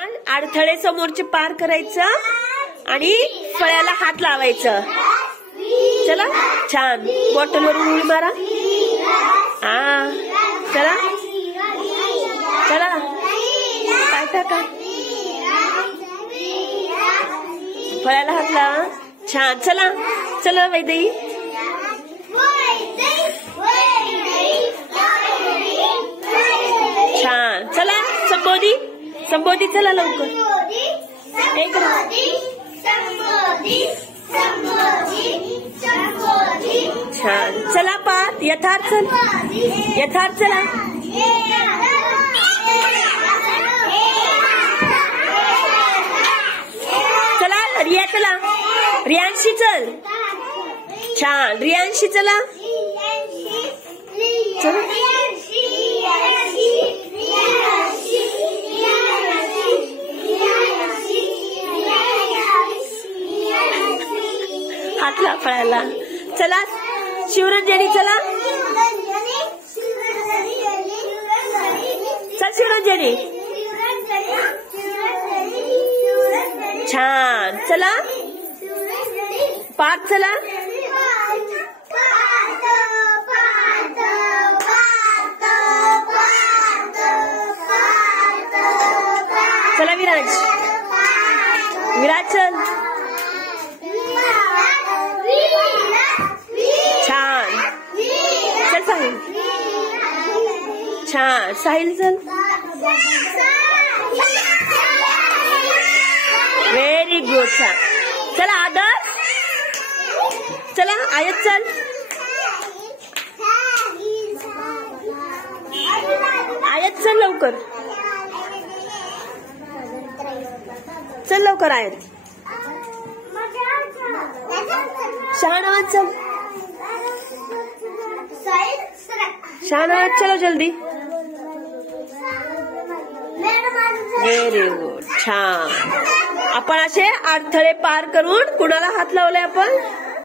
अडथळे समोरचे पार करायचं आणि फळ्याला हात लावायचं. चला छान. बॉटलवरून उडी मारा. हा चला चला. काय टाका. फळ्याला हात लावा. छान. चला चला वैदेही. छान. चला संबोधी संबोधी. चला लवकर. छान. चला पाठ. यथार्थ चल. यथार्थ चला. चला रिया. चला रियांशी चल. छान. रियांशी चला. चला. हातला फळायला. चला शिवरंजनी. चला चल शिवरंजनी. छान. चला पाठ. चला चला विराज. विराज चल. छान. चल साहिल. छान. साहिल चल. Very good. छान. चला आदर्श. चला आयत चल. आयत चल लवकर. चल लवकर आयत. शहानवाज चल. शहानवाज चलो जल्दी. Very good. छान. आपण असे अडथळे पार करून कुणाला हात लावले आपण.